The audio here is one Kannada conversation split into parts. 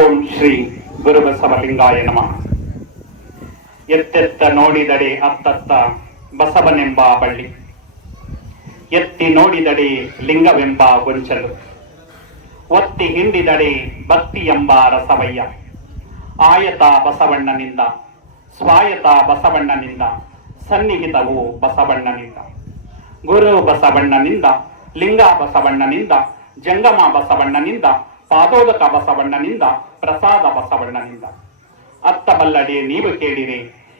ಓಂ ಶ್ರೀ ಗುರುಬಸವಲಿಂಗಾಯ ನಮಃ. ಎತ್ತೆತ್ತ ನೋಡಿದಡೆ ಅತ್ತತ್ತ ಬಸವನೆಂಬ ಬಳ್ಳಿ. ಎತ್ತಿ ನೋಡಿದಡೆ ಲಿಂಗವೆಂಬ ಗೊಂಚಲು. ಒತ್ತಿ ಹಿಂಡಿದಡೆ ಭಕ್ತಿ ಎಂಬ ರಸವಯ್ಯ. ಆಯತ ಬಸವಣ್ಣನಿಂದ, ಸ್ವಾಯತ ಬಸವಣ್ಣನಿಂದ, ಸನ್ನಿಹಿತವು ಬಸವಣ್ಣನಿಂದ. ಗುರು ಬಸವಣ್ಣನಿಂದ, ಲಿಂಗ ಬಸವಣ್ಣನಿಂದ, ಜಂಗಮ ಬಸವಣ್ಣನಿಂದ ಪಾದೋದಕ ಬಸವಣ್ಣನಿಂದ ಪ್ರಸಾದ ಬಸವಣ್ಣನಿಂದ ಅತ್ತ ಬಲ್ಲಡೆ ನೀವು ಕೇಳಿರಿ,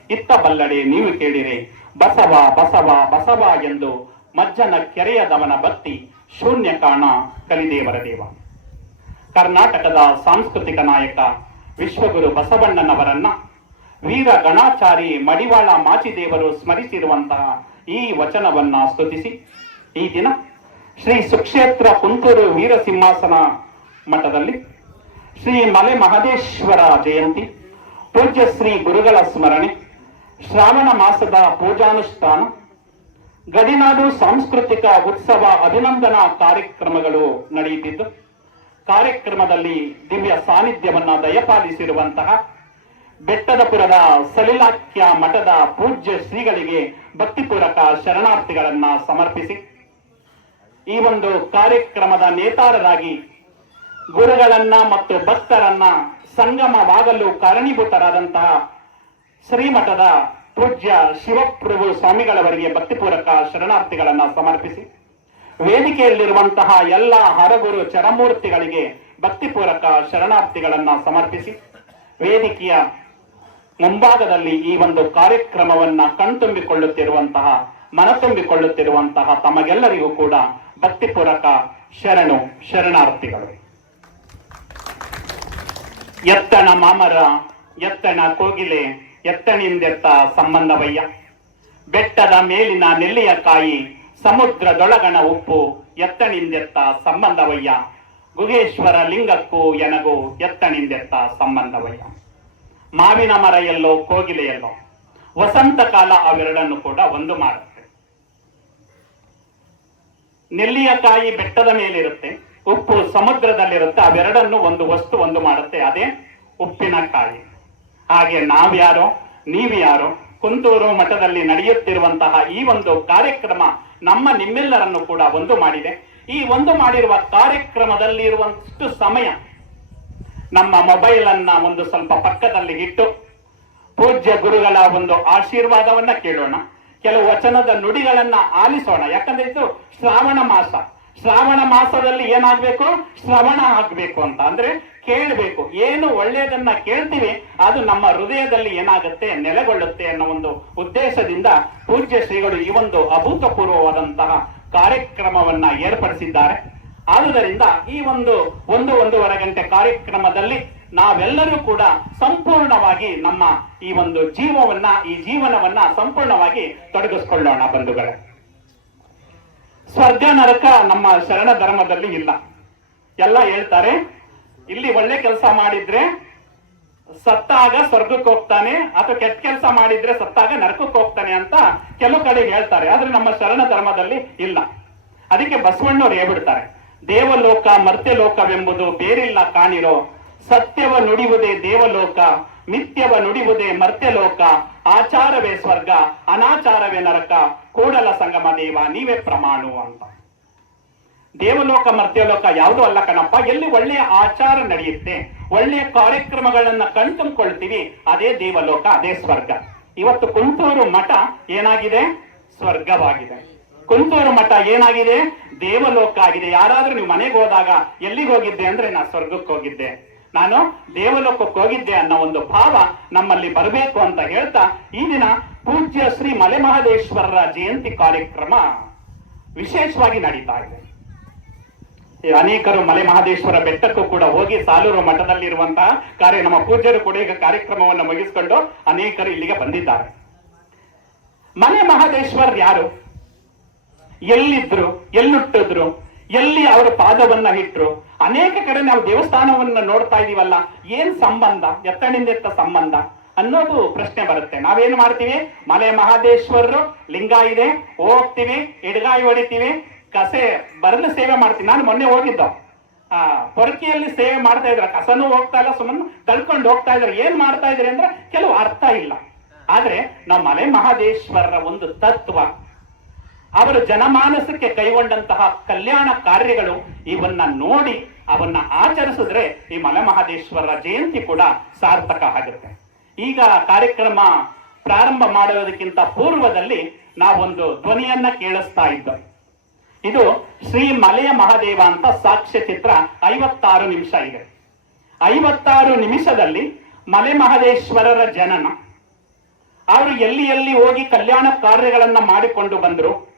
ಇತ್ತ ಬಲ್ಲಡೆ ನೀವು ಕೇಳಿರಿ, ಬಸವ ಬಸವ ಬಸವ ಎಂದು ಮಜ್ಜನ ಕೆರೆಯದವನ ಬತ್ತಿ ಶೂನ್ಯ ಕಾಣ ಕಲಿದೇವರ ದೇವ. ಕರ್ನಾಟಕದ ಸಾಂಸ್ಕೃತಿಕ ನಾಯಕ ವಿಶ್ವಗುರು ಬಸವಣ್ಣನವರನ್ನ ವೀರ ಗಣಾಚಾರಿ ಮಡಿವಾಳ ಮಾಚಿದೇವರು ಸ್ಮರಿಸಿರುವಂತಹ ಈ ವಚನವನ್ನ ಸ್ತುತಿಸಿ. ಈ ದಿನ ಶ್ರೀ ಸುಕ್ಷೇತ್ರ ಕುಂತೂರು ವೀರ ಸಿಂಹಾಸನ ಮಠದಲ್ಲಿ ಶ್ರೀ ಮಲೆ ಮಹದೇಶ್ವರ ಜಯಂತಿ, ಪೂಜ್ಯ ಶ್ರೀ ಗುರುಗಳ ಸ್ಮರಣೆ, ಶ್ರಾವಣ ಮಾಸದ ಪೂಜಾನುಷ್ಠಾನ ಗಡಿನಾಡು ಸಾಂಸ್ಕೃತಿಕ ಉತ್ಸವ ಅಭಿನಂದನಾ ಕಾರ್ಯಕ್ರಮಗಳು ನಡೆಯುತ್ತಿದ್ದು, ಕಾರ್ಯಕ್ರಮದಲ್ಲಿ ದಿವ್ಯ ಸಾನ್ನಿಧ್ಯವನ್ನ ದಯಪಾಲಿಸಿರುವಂತಹ ಬೆಟ್ಟದಪುರದ ಸಲಿಲಾಖ್ಯ ಮಠದ ಪೂಜ್ಯ ಶ್ರೀಗಳಿಗೆ ಭಕ್ತಿಪೂರಕ ಶರಣಾರ್ಥಿಗಳನ್ನ ಸಮರ್ಪಿಸಿ, ಈ ಒಂದು ಕಾರ್ಯಕ್ರಮದ ನೇತಾರರಾಗಿ ಗುರುಗಳನ್ನ ಮತ್ತು ಭಕ್ತರನ್ನ ಸಂಗಮವಾಗಲು ಕಾರಣೀಭೂತರಾದಂತಹ ಶ್ರೀಮಠದ ಪೂಜ್ಯ ಶಿವಪ್ರಭು ಸ್ವಾಮಿಗಳವರಿಗೆ ಭಕ್ತಿಪೂರ್ವಕ ಶರಣಾರ್ಥಿಗಳನ್ನ ಸಮರ್ಪಿಸಿ, ವೇದಿಕೆಯಲ್ಲಿರುವಂತಹ ಎಲ್ಲ ಹರಗುರು ಚರಮೂರ್ತಿಗಳಿಗೆ ಭಕ್ತಿಪೂರ್ವಕ ಶರಣಾರ್ಥಿಗಳನ್ನ ಸಮರ್ಪಿಸಿ, ವೇದಿಕೆಯ ಮುಂಭಾಗದಲ್ಲಿ ಈ ಒಂದು ಕಾರ್ಯಕ್ರಮವನ್ನ ಕಣ್ತುಂಬಿಕೊಳ್ಳುತ್ತಿರುವಂತಹ, ಮನತುಂಬಿಕೊಳ್ಳುತ್ತಿರುವಂತಹ ತಮಗೆಲ್ಲರಿಗೂ ಕೂಡ ಭಕ್ತಿಪೂರ್ವಕ ಶರಣು ಶರಣಾರ್ಥಿಗಳು. ಎತ್ತಣ ಮಾಮರ ಎತ್ತಣ ಕೋಗಿಲೆ ಎತ್ತಣಿಂದೆತ್ತ ಸಂಬಂಧವಯ್ಯ. ಬೆಟ್ಟದ ಮೇಲಿನ ನೆಲ್ಲಿಯ ಕಾಯಿ, ಸಮುದ್ರದೊಳಗಣ ಉಪ್ಪು ಎತ್ತಣಿಂದೆತ್ತ ಸಂಬಂಧವಯ್ಯ. ಗುಹೇಶ್ವರ ಲಿಂಗಕ್ಕೂ ಎನಗೂ ಎತ್ತಣಿಂದೆತ್ತ ಸಂಬಂಧವಯ್ಯ. ಮಾವಿನ ಮರ ಎಲ್ಲೋ, ಕೋಗಿಲೆ ಎಲ್ಲೋ. ವಸಂತ ಕಾಲ ಅವೆರಡನ್ನು ಕೂಡ ಒಂದು ಮಾಡುತ್ತೆ ನೆಲ್ಲಿಯ ಕಾಯಿ ಬೆಟ್ಟದ ಮೇಲಿರುತ್ತೆ. ಉಪ್ಪು ಸಮುದ್ರದಲ್ಲಿರುತ್ತೆ. ಅವೆರಡನ್ನು ಒಂದು ವಸ್ತು ಒಂದು ಮಾಡುತ್ತೆ. ಅದೇ ಉಪ್ಪಿನ ಕಾಯಿ. ಹಾಗೆ ನಾವ್ಯಾರೋ ನೀವ್ಯಾರೋ ಕುಂತೂರು ಮಠದಲ್ಲಿ ನಡೆಯುತ್ತಿರುವಂತಹ ಈ ಒಂದು ಕಾರ್ಯಕ್ರಮ ನಮ್ಮ ನಿಮ್ಮೆಲ್ಲರನ್ನು ಕೂಡ ಒಂದು ಮಾಡಿದೆ. ಈ ಒಂದು ಮಾಡಿರುವ ಕಾರ್ಯಕ್ರಮದಲ್ಲಿ ಇರುವಷ್ಟು ಸಮಯ ನಮ್ಮ ಮೊಬೈಲ್ ಅನ್ನ ಒಂದು ಸ್ವಲ್ಪ ಪಕ್ಕದಲ್ಲಿ ಇಟ್ಟು ಪೂಜ್ಯ ಗುರುಗಳ ಒಂದು ಆಶೀರ್ವಾದವನ್ನ ಕೇಳೋಣ. ಕೆಲವು ವಚನದ ನುಡಿಗಳನ್ನ ಆಲಿಸೋಣ. ಯಾಕಂದ್ರೆ ಇದು ಶ್ರಾವಣ ಮಾಸ. ಶ್ರಾವಣ ಮಾಸದಲ್ಲಿ ಏನಾಗ್ಬೇಕು? ಶ್ರವಣ ಆಗ್ಬೇಕು ಅಂತ. ಅಂದ್ರೆ ಕೇಳಬೇಕು. ಏನು ಒಳ್ಳೆಯದನ್ನ ಕೇಳ್ತೀವಿ, ಅದು ನಮ್ಮ ಹೃದಯದಲ್ಲಿ ಏನಾಗುತ್ತೆ, ನೆಲೆಗೊಳ್ಳುತ್ತೆ ಅನ್ನೋ ಒಂದು ಉದ್ದೇಶದಿಂದ ಪೂಜ್ಯ ಶ್ರೀಗಳು ಈ ಒಂದು ಅಭೂತಪೂರ್ವವಾದಂತಹ ಕಾರ್ಯಕ್ರಮವನ್ನ ಏರ್ಪಡಿಸಿದ್ದಾರೆ. ಆದುದರಿಂದ ಈ ಒಂದು ಒಂದು ಒಂದೂವರೆ ಗಂಟೆ ಕಾರ್ಯಕ್ರಮದಲ್ಲಿ ನಾವೆಲ್ಲರೂ ಕೂಡ ಸಂಪೂರ್ಣವಾಗಿ ನಮ್ಮ ಈ ಒಂದು ಜೀವವನ್ನ, ಈ ಜೀವನವನ್ನ ಸಂಪೂರ್ಣವಾಗಿ ತೊಡಗಿಸ್ಕೊಳ್ಳೋಣ ಬಂಧುಗಳೇ. ಸ್ವರ್ಗ, ನರಕ ನಮ್ಮ ಶರಣ ಧರ್ಮದಲ್ಲಿ ಇಲ್ಲ. ಎಲ್ಲ ಹೇಳ್ತಾರೆ, ಇಲ್ಲಿ ಒಳ್ಳೆ ಕೆಲಸ ಮಾಡಿದ್ರೆ ಸತ್ತಾಗ ಸ್ವರ್ಗಕ್ಕೆ ಹೋಗ್ತಾನೆ, ಅಥವಾ ಕೆಟ್ಟ ಕೆಲಸ ಮಾಡಿದ್ರೆ ಸತ್ತಾಗ ನರಕಕ್ಕೆ ಹೋಗ್ತಾನೆ ಅಂತ ಕೆಲವು ಕಡೆ ಹೇಳ್ತಾರೆ, ಆದ್ರೆ ನಮ್ಮ ಶರಣ ಧರ್ಮದಲ್ಲಿ ಇಲ್ಲ. ಅದಕ್ಕೆ ಬಸವಣ್ಣವ್ರು ಹೇಳ್ಬಿಡ್ತಾರೆ, ದೇವಲೋಕ ಮರ್ತ್ಯಲೋಕವೆಂಬುದು ಬೇರಿಲ್ಲ ಕಾಣಿರೋ, ಸತ್ಯವ ನುಡಿಯುವುದೇ ದೇವಲೋಕ ನಿತ್ಯವ ನುಡಿಯುವುದೇ ಮರ್ತ್ಯಲೋಕ, ಆಚಾರವೇ ಸ್ವರ್ಗ, ಅನಾಚಾರವೇ ನರಕ ಕೂಡಲ ಸಂಗಮ ದೇವ, ನೀವೇ ಪ್ರಮಾಣು ಅಂತ. ದೇವಲೋಕ, ಮರ್ತ್ಯಲೋಕ ಯಾವುದೂ ಅಲ್ಲ ಕಣಪ್ಪ, ಎಲ್ಲಿ ಒಳ್ಳೆಯ ಆಚಾರ ನಡೆಯುತ್ತೆ. ಒಳ್ಳೆಯ ಕಾರ್ಯಕ್ರಮಗಳನ್ನ ಕಣ್ತುಂಬಿಕೊಳ್ತೀವಿ, ಅದೇ ದೇವಲೋಕ, ಅದೇ ಸ್ವರ್ಗ. ಇವತ್ತು ಕುಂತೂರು ಮಠ ಏನಾಗಿದೆ? ಸ್ವರ್ಗವಾಗಿದೆ. ಕುಂತೂರು ಮಠ ಏನಾಗಿದೆ? ದೇವಲೋಕ ಆಗಿದೆ. ಯಾರಾದ್ರೂ ನೀವು ಮನೆಗೆ ಹೋದಾಗ, ಎಲ್ಲಿಗೆ ಹೋಗಿದ್ದೆ ಅಂದ್ರೆ ನಾ ಸ್ವರ್ಗಕ್ಕೆ ಹೋಗಿದ್ದೆ. ನಾನು ದೇವಲೋಕಕ್ಕೆ ಹೋಗಿದ್ದೆ ಅನ್ನೋ ಒಂದು ಭಾವ ನಮ್ಮಲ್ಲಿ ಬರಬೇಕು ಅಂತ ಹೇಳ್ತಾ, ಈ ದಿನ ಪೂಜ್ಯ ಶ್ರೀ ಮಲೆಮಹದೇಶ್ವರರ ಜಯಂತಿ ಕಾರ್ಯಕ್ರಮ ವಿಶೇಷವಾಗಿ ನಡೀತಾ ಇದೆ. ಅನೇಕರು ಮಲೆ ಮಹದೇಶ್ವರ ಬೆಟ್ಟಕ್ಕೂ ಕೂಡ ಹೋಗಿ ಸಾಲೂರು ಮಠದಲ್ಲಿರುವಂತಹ ಕಾರ್ಯ, ನಮ್ಮ ಪೂಜ್ಯರು ಕೂಡ ಈಗ ಕಾರ್ಯಕ್ರಮವನ್ನು ಮುಗಿಸಿಕೊಂಡು ಅನೇಕರು ಇಲ್ಲಿಗೆ ಬಂದಿದ್ದಾರೆ. ಮಲೆ ಮಹದೇಶ್ವರ್ ಯಾರು? ಎಲ್ಲಿದ್ರು ಎಲ್ಲಿಟ್ಟಿದ್ರು ಎಲ್ಲಿ ಅವರ ಪಾದವನ್ನ ಇಟ್ರು? ಅನೇಕ ಕಡೆ ನಾವು ದೇವಸ್ಥಾನವನ್ನ ನೋಡ್ತಾ ಇದೀವಲ್ಲ, ಏನ್ ಸಂಬಂಧ? ಎತ್ತಣಿಂದೆತ್ತ ಸಂಬಂಧ? ಅನ್ನೋದು ಪ್ರಶ್ನೆ ಬರುತ್ತೆ. ನಾವೇನು ಮಾಡ್ತೀವಿ? ಮಲೆ ಮಹಾದೇಶ್ವರರು, ಲಿಂಗ ಇದೆ, ಹೋಗ್ತೀವಿ ಎಡಗಾಯಿ ಹೊಡಿತೀವಿ, ಕಸೆ, ಬರಲು ಸೇವೆ ಮಾಡ್ತೀನಿ ನಾನು ಮೊನ್ನೆ ಹೋಗಿದ್ದ. ಆ, ಪೊರಕೆಯಲ್ಲಿ ಸೇವೆ ಮಾಡ್ತಾ ಇದ್ರ ಕಸನೂ ಹೋಗ್ತಾ ಇಲ್ಲ, ಸುಮ್ಮನೆ ತಳ್ಕೊಂಡು ಹೋಗ್ತಾ ಇದ್ರೆ ಏನ್ ಮಾಡ್ತಾ ಇದ್ರಿ ಅಂದ್ರೆ ಕೆಲವು ಅರ್ಥ ಇಲ್ಲ. ಆದ್ರೆ ನಾವು ಮಲೆ ಮಹಾದೇಶ್ವರರ ಒಂದು ತತ್ವ, ಅವರು ಜನಮಾನಸಕ್ಕೆ ಕೈಗೊಂಡಂತಹ ಕಲ್ಯಾಣ ಕಾರ್ಯಗಳು, ಇವನ್ನ ನೋಡಿ, ಅವನ್ನ ಆಚರಿಸಿದ್ರೆ ಈ ಮಲೆ ಮಹಾದೇಶ್ವರರ ಜಯಂತಿ ಕೂಡ ಸಾರ್ಥಕ ಆಗುತ್ತೆ ಈಗ ಕಾರ್ಯಕ್ರಮ ಪ್ರಾರಂಭ ಮಾಡುವುದಕ್ಕಿಂತ ಪೂರ್ವದಲ್ಲಿ ನಾವೊಂದು ಧ್ವನಿಯನ್ನ ಕೇಳಿಸ್ತಾ ಇದ್ದೇವೆ ಇದು ಶ್ರೀ ಮಲೆಯ ಮಹಾದೇವ ಅಂತ ಸಾಕ್ಷ್ಯ ಚಿತ್ರ ಐವತ್ತಾರು ನಿಮಿಷ ಇದೆ. ಐವತ್ತಾರು ನಿಮಿಷದಲ್ಲಿ ಮಲೆ ಮಹದೇಶ್ವರರ ಜನನ. ಅವರು ಎಲ್ಲಿ ಎಲ್ಲಿ ಹೋಗಿ ಕಲ್ಯಾಣ ಕಾರ್ಯಗಳನ್ನ ಮಾಡಿಕೊಂಡು ಬಂದರು.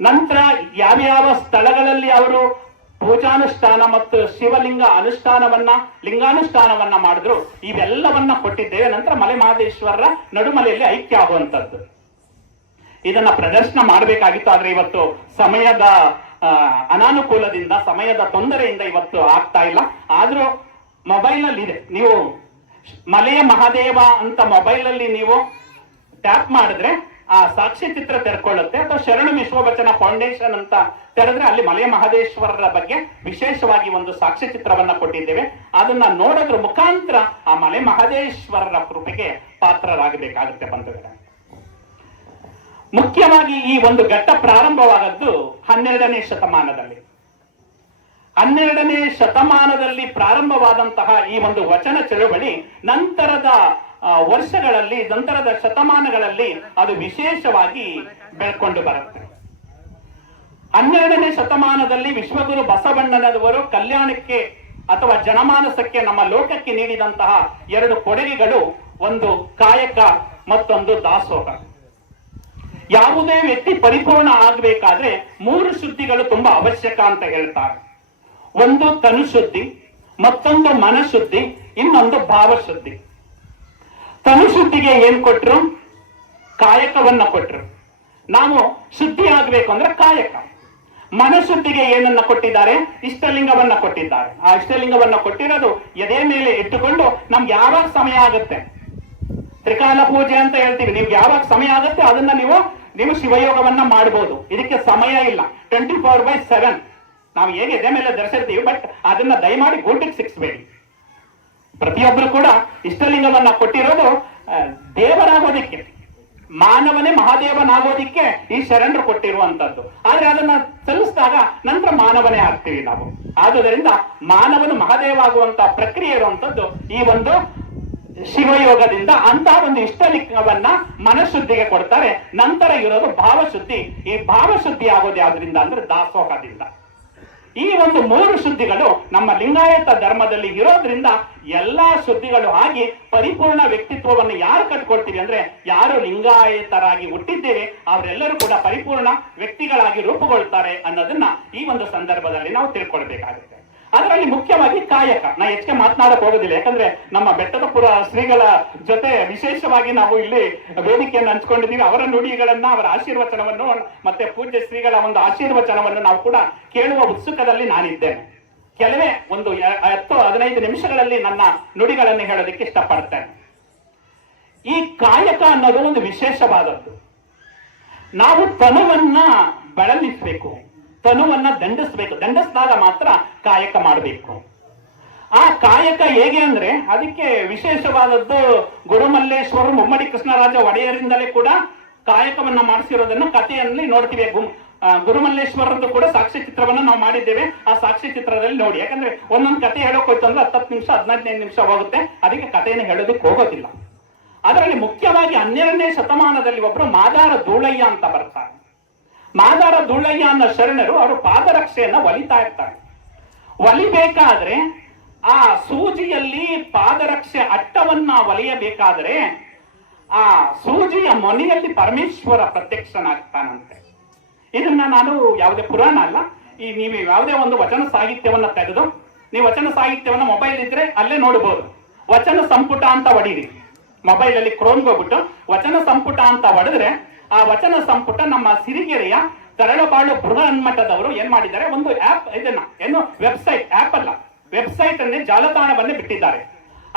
ನಂತರ ಯಾವ್ಯಾವ ಸ್ಥಳಗಳಲ್ಲಿ ಅವರು ಪೂಜಾನುಷ್ಠಾನ ಮತ್ತು ಶಿವಲಿಂಗ ಅನುಷ್ಠಾನವನ್ನ, ಲಿಂಗಾನುಷ್ಠಾನವನ್ನ ಮಾಡಿದ್ರು. ಇವೆಲ್ಲವನ್ನ ಕೊಟ್ಟಿದ್ದೇವೆ. ನಂತರ ಮಲೆ ಮಹದೇಶ್ವರರ ನಡುಮಲೆಯಲ್ಲಿ ಐಕ್ಯ ಆಗುವಂಥದ್ದು. ಇದನ್ನ ಪ್ರದರ್ಶನ ಮಾಡಬೇಕಾಗಿತ್ತು. ಆದ್ರೆ ಇವತ್ತು ಸಮಯದ ಅನಾನುಕೂಲದಿಂದ, ಸಮಯದ ತೊಂದರೆಯಿಂದ ಇವತ್ತು ಆಗ್ತಾ ಇಲ್ಲ. ಆದ್ರೂ ಮೊಬೈಲ್ ಅಲ್ಲಿ ಇದೆ ನೀವು ಮಲೆಯ ಮಹಾದೇವ ಅಂತ ಮೊಬೈಲ್ ಅಲ್ಲಿ ನೀವು ಟ್ಯಾಪ್ ಮಾಡಿದ್ರೆ ಆ ಸಾಕ್ಷಿ ಚಿತ್ರ ತೆರ್ಕೊಳ್ಳುತ್ತೆ? ಅಥವಾ ಶರಣು ವಿಶ್ವವಚನ ಫೌಂಡೇಶನ್ ಅಂತ ತೆರೆದ್ರೆ ಅಲ್ಲಿ ಮಲೆ ಮಹದೇಶ್ವರರ ಬಗ್ಗೆ ವಿಶೇಷವಾಗಿ ಒಂದು ಸಾಕ್ಷ್ಯ ಚಿತ್ರವನ್ನ ಕೊಟ್ಟಿದ್ದೇವೆ. ಅದನ್ನ ನೋಡೋದ್ರ ಮುಖಾಂತರ ಆ ಮಲೆ ಮಹದೇಶ್ವರರ ಕೃಪೆಗೆ ಪಾತ್ರರಾಗಬೇಕಾಗುತ್ತೆ ಬಂಧುಗಳೇ. ಮುಖ್ಯವಾಗಿ ಈ ಒಂದು ಘಟ್ಟ ಪ್ರಾರಂಭವಾದದ್ದು ಹನ್ನೆರಡನೇ ಶತಮಾನದಲ್ಲಿ. ಹನ್ನೆರಡನೇ ಶತಮಾನದಲ್ಲಿ ಪ್ರಾರಂಭವಾದಂತಹ ಈ ಒಂದು ವಚನ ಚಳುವಳಿ ನಂತರದ ವರ್ಷಗಳಲ್ಲಿ, ನಂತರದ ಶತಮಾನಗಳಲ್ಲಿ ಅದು ವಿಶೇಷವಾಗಿ ಬೆಳ್ಕೊಂಡು ಬರುತ್ತೆ. ಹನ್ನೆರಡನೇ ಶತಮಾನದಲ್ಲಿ ವಿಶ್ವಗುರು ಬಸವಣ್ಣನವರು ಕಲ್ಯಾಣಕ್ಕೆ ಅಥವಾ ಜನಮಾನಸಕ್ಕೆ ನಮ್ಮ ಲೋಕಕ್ಕೆ ನೀಡಿದಂತಹ ಎರಡು ಕೊಡುಗೆಗಳು, ಒಂದು ಕಾಯಕ ಮತ್ತೊಂದು ದಾಸೋಹ. ಯಾವುದೇ ವ್ಯಕ್ತಿ ಪರಿಪೂರ್ಣ ಆಗಬೇಕಾದ್ರೆ ಮೂರು ಶುದ್ಧಿಗಳು ತುಂಬಾ ಅವಶ್ಯಕ ಅಂತ ಹೇಳ್ತಾರೆ. ಒಂದು ತನುಶುದ್ಧಿ, ಮತ್ತೊಂದು ಮನಶುದ್ಧಿ, ಇನ್ನೊಂದು ಭಾವಶುದ್ಧಿ. ತನುಶುದ್ಧಿಗೆ ಏನ್ ಕೊಟ್ರು? ಕಾಯಕವನ್ನ ಕೊಟ್ರು. ನಾವು ಸುದ್ದಿ ಆಗ್ಬೇಕು ಅಂದ್ರೆ ಕಾಯಕ. ಮನಶುದ್ಧಿಗೆ ಏನನ್ನ ಕೊಟ್ಟಿದ್ದಾರೆ? ಇಷ್ಟಲಿಂಗವನ್ನ ಕೊಟ್ಟಿದ್ದಾರೆ. ಆ ಇಷ್ಟಲಿಂಗವನ್ನ ಕೊಟ್ಟಿರೋದು ಎದೆ ಮೇಲೆ ಇಟ್ಟುಕೊಂಡು ನಮ್ಗೆ ಯಾವಾಗ ಸಮಯ ಆಗುತ್ತೆ? ತ್ರಿಕಾಲ ಪೂಜೆ ಅಂತ ಹೇಳ್ತೀವಿ. ನಿಮ್ಗೆ ಯಾವಾಗ ಸಮಯ ಆಗುತ್ತೆ ಅದನ್ನ ನೀವು ನೀವು ಶಿವಯೋಗವನ್ನ ಮಾಡಬಹುದು ಇದಕ್ಕೆ ಸಮಯ ಇಲ್ಲ. Twenty four by seven. ನಾವು ಹೇಗೆ ಎದೆ ಮೇಲೆ ಧರಿಸಿರ್ತೀವಿ, ಬಟ್ ಅದನ್ನ ದಯಮಾಡಿ ಗೂಟಿಗೆ ಸಿಕ್ಸ್ಬೇಡಿ. ಪ್ರತಿಯೊಬ್ಬರು ಕೂಡ ಇಷ್ಟಲಿಂಗವನ್ನ ಕೊಟ್ಟಿರೋದು ದೇವರಾಗೋದಿಕ್ಕೆ, ಮಾನವನೇ ಮಹಾದೇವನಾಗೋದಿಕ್ಕೆ ಈ ಶರಣರು ಕೊಟ್ಟಿರುವಂತದ್ದು. ಆದ್ರೆ ಅದನ್ನ ಸಲ್ಲಿಸಿದಾಗ ನಂತರ ಮಾನವನೇ ಆಗ್ತೀವಿ ನಾವು. ಆದುದರಿಂದ ಮಾನವನು ಮಹಾದೇವ ಆಗುವಂತ ಪ್ರಕ್ರಿಯೆ ಇರುವಂತದ್ದು ಈ ಒಂದು ಶಿವಯೋಗದಿಂದ ಅಂತ ಒಂದು ಇಷ್ಟಲಿಂಗವನ್ನ ಮನಃಶುದ್ಧಿಗೆ ಕೊಡ್ತಾರೆ. ನಂತರ ಇರೋದು ಭಾವಶುದ್ಧಿ. ಈ ಭಾವಶುದ್ಧಿ ಆಗೋದು ಯಾವ್ದ್ರಿಂದ ಅಂದ್ರೆ ದಾಸೋಹದಿಂದ. ಈ ಒಂದು ಮೂರು ಶುದ್ಧಿಗಳು ನಮ್ಮ ಲಿಂಗಾಯತ ಧರ್ಮದಲ್ಲಿ ಇರೋದ್ರಿಂದ ಎಲ್ಲಾ ಶುದ್ಧಿಗಳು ಆಗಿ ಪರಿಪೂರ್ಣ ವ್ಯಕ್ತಿತ್ವವನ್ನು ಯಾರು ಕಟ್ಕೊಳ್ತೀವಿ ಅಂದ್ರೆ ಯಾರು ಲಿಂಗಾಯತರಾಗಿ ಹುಟ್ಟಿದ್ದೇವೆ ಅವರೆಲ್ಲರೂ ಕೂಡ ಪರಿಪೂರ್ಣ ವ್ಯಕ್ತಿಗಳಾಗಿ ರೂಪುಗೊಳ್ತಾರೆ ಅನ್ನೋದನ್ನ ಈ ಒಂದು ಸಂದರ್ಭದಲ್ಲಿ ನಾವು ತಿಳ್ಕೊಳ್ಬೇಕಾಗುತ್ತೆ. ಅದರಲ್ಲಿ ಮುಖ್ಯವಾಗಿ ಕಾಯಕ. ನಾ ಹೆಚ್ಚಿಗೆ ಮಾತನಾಡಕ್ ಹೋಗೋದಿಲ್ಲ. ಯಾಕಂದ್ರೆ ನಮ್ಮ ಬೆಟ್ಟದಪುರ ಶ್ರೀಗಳ ಜೊತೆ ವಿಶೇಷವಾಗಿ ನಾವು ಇಲ್ಲಿ ವೇದಿಕೆಯನ್ನು ಹಂಚ್ಕೊಂಡಿದ್ದೀವಿ. ಅವರ ನುಡಿಗಳನ್ನ, ಅವರ ಆಶೀರ್ವಚನವನ್ನು, ಮತ್ತೆ ಪೂಜ್ಯ ಶ್ರೀಗಳ ಒಂದು ಆಶೀರ್ವಚನವನ್ನು ನಾವು ಕೂಡ ಕೇಳುವ ಉತ್ಸುಕದಲ್ಲಿ ನಾನಿದ್ದೇನೆ. ಕೆಲವೇ ಒಂದು ಹತ್ತು, ಹದಿನೈದು ನಿಮಿಷಗಳಲ್ಲಿ ನನ್ನ ನುಡಿಗಳನ್ನು ಹೇಳೋದಕ್ಕೆ ಇಷ್ಟಪಡ್ತೇನೆ. ಈ ಕಾಯಕ ಅನ್ನೋದು ಒಂದು ವಿಶೇಷವಾದದ್ದು. ನಾವು ತನುವನ್ನ ಬೆಳಲಿಸ್ಬೇಕು. ತನುವನ್ನ ದಂಡಿಸ್ಬೇಕು. ದಂಡಿಸಿದಾಗ ಮಾತ್ರ ಕಾಯಕ ಮಾಡಬೇಕು. ಆ ಕಾಯಕ ಹೇಗೆ ಅಂದ್ರೆ ಅದಕ್ಕೆ ವಿಶೇಷವಾದದ್ದು ಗುರುಮಲ್ಲೇಶ್ವರ, ಮುಮ್ಮಡಿ ಕೃಷ್ಣರಾಜ ಒಡೆಯರಿಂದಲೇ ಕೂಡ ಕಾಯಕವನ್ನ ಮಾಡಿಸಿರೋದನ್ನ ಕಥೆಯಲ್ಲಿ ನೋಡ್ತೀವಿ. ಗುರುಮಲ್ಲೇಶ್ವರದ್ದು ಕೂಡ ಸಾಕ್ಷ್ಯ ಚಿತ್ರವನ್ನ ನಾವು ಮಾಡಿದ್ದೇವೆ. ಆ ಸಾಕ್ಷ್ಯ ಚಿತ್ರದಲ್ಲಿ ನೋಡಿ. ಯಾಕಂದ್ರೆ ಒಂದೊಂದು ಕತೆ ಹೇಳೋಕ್ ಹೋಯ್ತು ಅಂದ್ರೆ ಹತ್ತತ್ತು ನಿಮಿಷ ಹದಿನೈದು ನಿಮಿಷ ಹೋಗುತ್ತೆ. ಅದಕ್ಕೆ ಕಥೆಯನ್ನು ಹೇಳೋದಕ್ಕೆ ಹೋಗೋದಿಲ್ಲ. ಅದರಲ್ಲಿ ಮುಖ್ಯವಾಗಿ ಹನ್ನೆರಡನೇ ಶತಮಾನದಲ್ಲಿ ಒಬ್ರು ಮಾದಾರ ಧೂಳಯ್ಯ ಅಂತ ಬರ್ತಾರೆ. ಮಾದಾರ ದುಳ್ಳಯ್ಯ ಅನ್ನೋ ಶರಣರು ಅವರು ಪಾದರಕ್ಷೆಯನ್ನ ಒಲಿತಾ ಇರ್ತಾರೆ. ಒಲಿಬೇಕಾದ್ರೆ ಆ ಸೂಜಿಯಲ್ಲಿ ಪಾದರಕ್ಷೆ ಅಟ್ಟವನ್ನ ಒಲಿಯಬೇಕಾದ್ರೆ ಆ ಸೂಜಿಯ ಮೊನೆಯಲ್ಲಿ ಪರಮೇಶ್ವರ ಪ್ರತ್ಯಕ್ಷನಾಗ್ತಾನಂತೆ. ಇದನ್ನ ನಾನು ಯಾವುದೇ ಪುರಾಣ ಅಲ್ಲ, ಈ ನೀವು ಯಾವುದೇ ಒಂದು ವಚನ ಸಾಹಿತ್ಯವನ್ನ ತೆಗೆದು, ನೀವು ವಚನ ಸಾಹಿತ್ಯವನ್ನ ಮೊಬೈಲ್ ಇದ್ರೆ ಅಲ್ಲೇ ನೋಡಬಹುದು ವಚನ ಸಂಪುಟ ಅಂತ ಹೊಡೀರಿ ಮೊಬೈಲ್ ಅಲ್ಲಿ ಕ್ರೋಮ್ಗೆ ಹೋಗ್ಬಿಟ್ಟು ವಚನ ಸಂಪುಟ ಅಂತ ಹೊಡೆದ್ರೆ ಆ ವಚನ ಸಂಪುಟ ನಮ್ಮ ಸಿರಿಗೆರೆಯ ತರಳಬಾಳು ಬೃಹನ್ಮಠದವರು ಏನ್ ಮಾಡಿದ್ದಾರೆ? ಒಂದು ಆಪ್ ಇದನ್ನ, ಏನು ವೆಬ್ಸೈಟ್ ಆಪ್ ಅಲ್ಲ. ವೆಬ್ಸೈಟ್ ಅನ್ನೇ ಜಾಲತಾಣವನ್ನೇ ಬಿಟ್ಟಿದ್ದಾರೆ.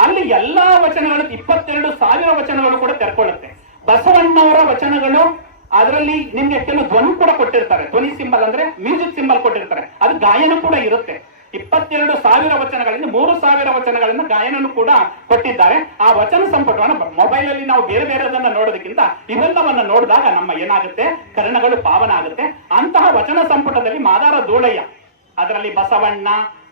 ಅಲ್ಲಿ ಎಲ್ಲಾ ವಚನಗಳು, ಇಪ್ಪತ್ತೆರಡು ಸಾವಿರ ವಚನಗಳು ಕೂಡ ತೆರ್ಕೊಳ್ಳುತ್ತೆ. ಬಸವಣ್ಣವರ ವಚನಗಳು, ಅದರಲ್ಲಿ ನಿಮ್ಗೆ ಕೆಲವು ಧ್ವನಿ ಕೂಡ ಕೊಟ್ಟಿರ್ತಾರೆ. ಧ್ವನಿ ಸಿಂಬಲ್ ಅಂದ್ರೆ ಮ್ಯೂಸಿಕ್ ಸಿಂಬಲ್ ಕೊಟ್ಟಿರ್ತಾರೆ. ಅದು ಗಾಯನ ಕೂಡ ಇರುತ್ತೆ. ಇಪ್ಪತ್ತೆರಡು ಸಾವಿರ ವಚನಗಳಿಂದ, ಮೂರು ಸಾವಿರ ವಚನಗಳನ್ನು ಗಾಯನನು ಕೂಡ ಕೊಟ್ಟಿದ್ದಾರೆ. ಆ ವಚನ ಸಂಪುಟವನ್ನು ಮೊಬೈಲ್ ಅಲ್ಲಿ ನಾವು ಬೇರೆ ಬೇರೆದನ್ನ ನೋಡೋದಕ್ಕಿಂತ ಇವೆಲ್ಲವನ್ನ ನೋಡಿದಾಗ ನಮ್ಮ ಏನಾಗುತ್ತೆ? ಕರ್ಣಗಳು ಪಾವನ ಆಗುತ್ತೆ. ಅಂತಹ ವಚನ ಸಂಪುಟದಲ್ಲಿ ಮಾದಾರ ಧೂಳಯ್ಯ, ಅದರಲ್ಲಿ ಬಸವಣ್ಣ,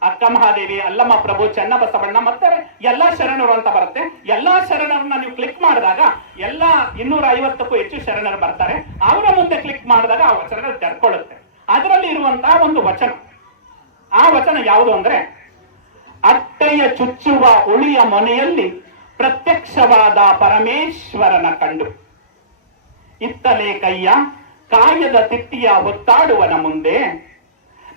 ಅಕ್ಕ ಮಹಾದೇವಿ, ಅಲ್ಲಮ್ಮ ಪ್ರಭು, ಚೆನ್ನ ಬಸವಣ್ಣ ಮತ್ತೆ ಎಲ್ಲಾ ಶರಣರು ಅಂತ ಬರುತ್ತೆ. ಎಲ್ಲಾ ಶರಣರನ್ನ ನೀವು ಕ್ಲಿಕ್ ಮಾಡಿದಾಗ ಎಲ್ಲಾ ಇನ್ನೂರ ಐವತ್ತಕ್ಕೂ ಹೆಚ್ಚು ಶರಣರು ಬರ್ತಾರೆ. ಅವರ ಮುಂದೆ ಕ್ಲಿಕ್ ಮಾಡಿದಾಗ ಆ ವಚನಗಳು ತೆರ್ಕೊಳ್ಳುತ್ತೆ. ಅದರಲ್ಲಿ ಇರುವಂತಹ ಒಂದು ವಚನ. ಆ ವಚನ ಯಾವುದು ಅಂದ್ರೆ, ಅಟ್ಟೆಯ ಚುಚ್ಚುವ ಉಳಿಯ ಮನೆಯಲ್ಲಿ ಪ್ರತ್ಯಕ್ಷವಾದ ಪರಮೇಶ್ವರನ ಕಂಡು. ಇತ್ತಲೇ ಕೈಯ ಕಾಯದ ತಿಟ್ಟಿಯ ಹೊತ್ತಾಡುವನ ಮುಂದೆ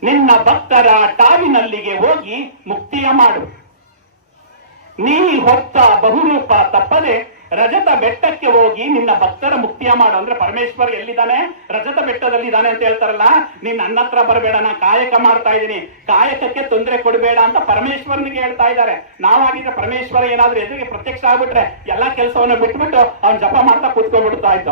ನಿನ್ನ ಭಕ್ತರ ಟಾವಿನಲ್ಲಿಗೆ ಹೋಗಿ ಮುಕ್ತಿಯ ಮಾಡು. ನೀ ಹೊತ್ತ ಬಹುರೂಪ ತಪ್ಪದೆ ರಜತ ಬೆಟ್ಟಕ್ಕೆ ಹೋಗಿ ನಿನ್ನ ಭಕ್ತರ ಮುಕ್ತಿಯ ಮಾಡು. ಅಂದ್ರೆ ಪರಮೇಶ್ವರ್ ಎಲ್ಲಿದ್ದಾನೆ? ರಜತ ಬೆಟ್ಟದಲ್ಲಿ ಇದ್ದಾನೆ ಅಂತ ಹೇಳ್ತಾರಲ್ಲ, ನೀನ್ ನನ್ನ ಹತ್ರ ಬರಬೇಡ ನಾ ಕಾಯಕ ಮಾಡ್ತಾ ಇದ್ದೀನಿ. ಕಾಯಕಕ್ಕೆ ತೊಂದರೆ ಕೊಡಬೇಡ ಅಂತ ಪರಮೇಶ್ವರನಿಗೆ ಹೇಳ್ತಾ ಇದ್ದಾರೆ. ನಾವಾಗಿದ್ರೆ ಪರಮೇಶ್ವರ ಏನಾದ್ರೂ ಎದುರಿಗೆ ಪ್ರತ್ಯಕ್ಷ ಆಗ್ಬಿಟ್ರೆ ಎಲ್ಲಾ ಕೆಲಸವನ್ನ ಬಿಟ್ಬಿಟ್ಟು ಅವ್ನ್ ಜಪ ಮಾಡ್ತಾ ಕೂತ್ಕೊಂಡ್ಬಿಡ್ತಾ ಇದ್ದ.